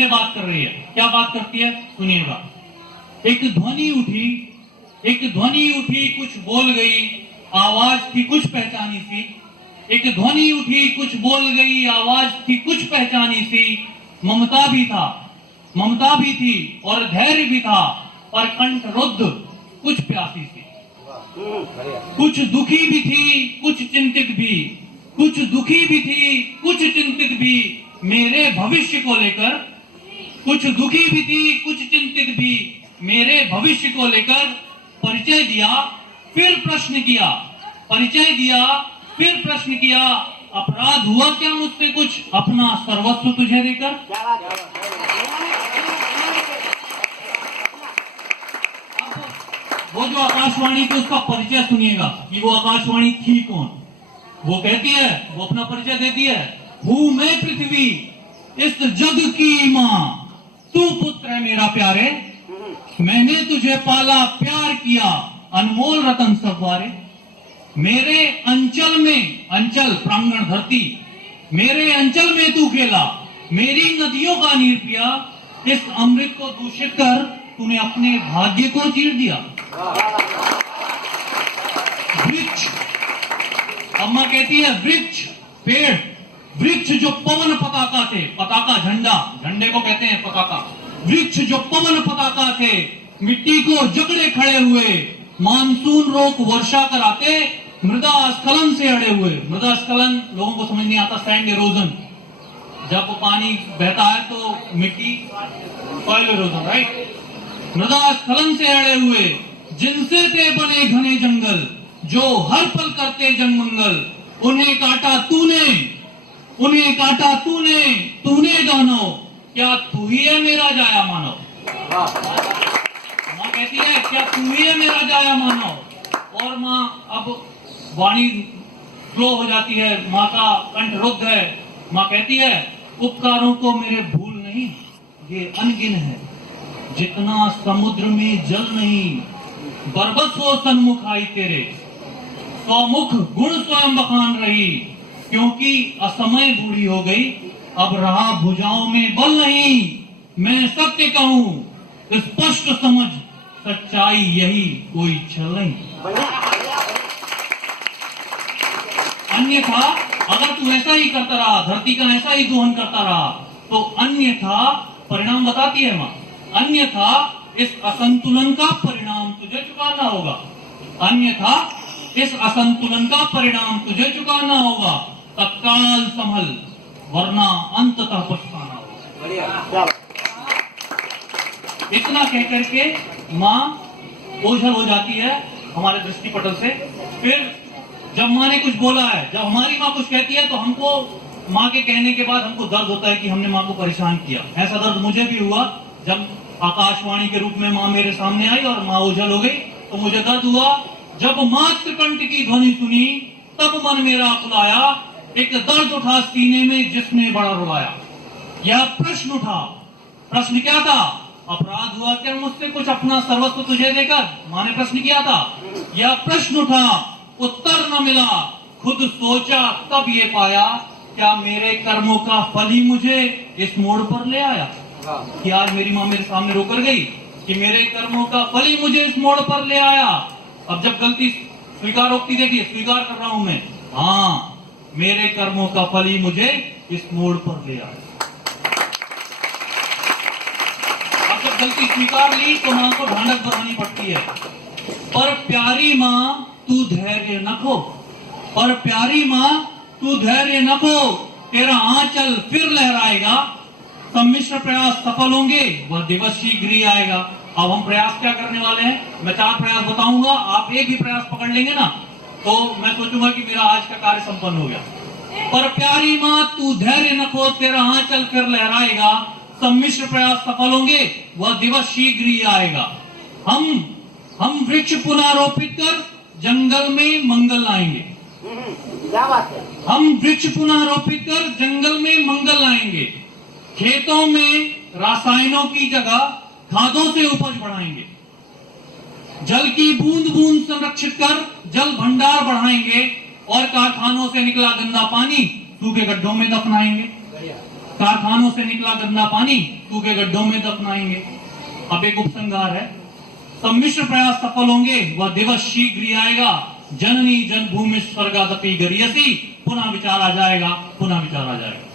मुझसे बात कर रही है। क्या बात करती है सुनिएगा। एक ध्वनि उठी कुछ बोल गई, आवाज थी कुछ पहचानी सी। एक ध्वनि उठी कुछ बोल गई, आवाज थी कुछ पहचानी सी। ममता भी थी और धैर्य भी था, और कंठ रुद्ध कुछ प्यासी सी। कुछ दुखी भी थी कुछ चिंतित भी, कुछ दुखी भी थी कुछ चिंतित भी मेरे भविष्य को लेकर। कुछ दुखी भी थी कुछ चिंतित भी मेरे भविष्य को लेकर। परिचय दिया फिर प्रश्न किया, परिचय दिया फिर प्रश्न किया। अपराध हुआ क्या मुझसे कुछ, अपना सर्वस्व तुझे देकर। वो जो आकाशवाणी थी उसका परिचय सुनिएगा कि वो आकाशवाणी थी कौन। वो कहती है, वो अपना परिचय देती है, हूं मैं पृथ्वी इस जग की मां, तू पुत्र है मेरा प्यारे। मैंने तुझे पाला प्यार किया, अनमोल रतन सवारे। मेरे अंचल में, अंचल प्रांगण धरती, मेरे अंचल में तू खेला, मेरी नदियों का नीर पिया। इस अमृत को दूषित कर तूने अपने भाग्य को चीर दिया। वृक्ष, अम्मा कहती है वृक्ष, पेड़, वृक्ष जो पवन पताका थे, पताका झंडा, झंडे को कहते हैं पताका। वृक्ष जो पवन पताका थे, मिट्टी को जकड़े खड़े हुए, मानसून रोक वर्षा कराते, मृदा स्खलन से अड़े हुए। मृदा स्खलन लोगों को समझ नहीं आता, सैंड इरोजन, जब पानी बहता है तो मिट्टी, सॉइल इरोजन, राइट। मृदा स्खलन से अड़े हुए, जिनसे थे बने घने जंगल, जो हर पल करते जंग मंगल। उन्हें काटा तूने, उन्हें काटा तूने, तूने दानव, क्या तू ही है मेरा जाया मानव। माँ कहती है क्या तू ही है मेरा जाया मानव। और माँ अब वाणी स्लो हो जाती है, माँ का कंठ रुद्ध है। माँ कहती है उपकारों को मेरे भूल नहीं, ये अनगिन है, जितना समुद्र में जल नहीं। बरबस हो सन्मुख आई तेरे, स्वमुख गुण स्वयं बखान रही। क्योंकि असमय बूढ़ी हो गई, अब रहा भुजाओं में बल नहीं। मैं सत्य कहूं स्पष्ट समझ, सच्चाई यही कोई छल नहीं। अन्यथा अगर तू ऐसा ही करता रहा, धरती का ऐसा ही दोहन करता रहा, तो अन्यथा परिणाम बताती है मां, अन्यथा इस असंतुलन का परिणाम तुझे चुकाना होगा। अन्यथा इस असंतुलन का परिणाम तुझे चुकाना होगा। तत्काल संभल, वरना अंततः पछताना होगा। इतना कहकर के माँ ओझल हो जाती है हमारे दृष्टिपटल से। फिर जब माँ ने कुछ बोला है, जब हमारी माँ कुछ कहती है, तो हमको माँ के कहने के बाद हमको दर्द होता है कि हमने माँ को परेशान किया। ऐसा दर्द मुझे भी हुआ जब आकाशवाणी के रूप में माँ मेरे सामने आई और माँ ओझल हो गई, तो मुझे दर्द हुआ। जब मातृ कंठ की ध्वनि सुनी, तब मन मेरा खुलाया। एक दर्द उठा सीने में जिसने बड़ा रुलाया। यह प्रश्न उठा, प्रश्न क्या था? अपराध हुआ क्या मुझसे कुछ, अपना सर्वस्व तुझे देकर? माँ ने प्रश्न किया था। यह प्रश्न उठा, उत्तर न मिला, खुद सोचा तब ये पाया, क्या मेरे कर्मों का फल ही मुझे इस मोड़ पर ले आया। कि आज मेरी माँ मेरे सामने रोकर गई कि मेरे कर्मों का फल ही मुझे इस मोड़ पर ले आया। अब जब गलती स्वीकारोक्ति देखिए, स्वीकार कर रहा हूं मैं, हाँ मेरे कर्मों का फल ही मुझे इस मोड़ पर ले आया। अब जब गलती स्वीकार ली तो मां को ढांढस बंधानी पड़ती है। पर प्यारी मां तू धैर्य न खो, पर प्यारी मां तू धैर्य न खो, तेरा आंचल फिर लहराएगा। सम्मिश्र प्रयास सफल होंगे, वह दिवस शीघ्र ही आएगा। अब हम प्रयास क्या करने वाले हैं, मैं 4 प्रयास बताऊंगा, आप एक भी प्रयास पकड़ लेंगे ना, तो मैं सोचूंगा कि मेरा आज का कार्य संपन्न हो गया। पर प्यारी मां तू धैर्य न खो, तेरा आंचल फिर लहराएगा। सम्मिश्र प्रयास सफल होंगे, वह दिवस शीघ्र ही आएगा। हम वृक्ष पुनरोपित कर जंगल में मंगल लाएंगे। क्या बात है? हम वृक्ष पुनरोपित कर जंगल में मंगल लाएंगे। खेतों में रासायनों की जगह खादों से उपज बढ़ाएंगे। जल की बूंद बूंद संरक्षित कर जल भंडार बढ़ाएंगे और कारखानों से निकला गंदा पानी सूखे गड्ढों में दफनाएंगे। कारखानों से निकला गंदा पानी सूखे गड्ढों में दफनाएंगे। अब एक उपसंहार है, सम्मिश्र प्रयास सफल होंगे, वह दिवस शीघ्र ही आएगा, जननी जन्मभूमि स्वर्गादपि गरियसी, पुनः विचार आ जाएगा, पुनः विचार आ जाएगा।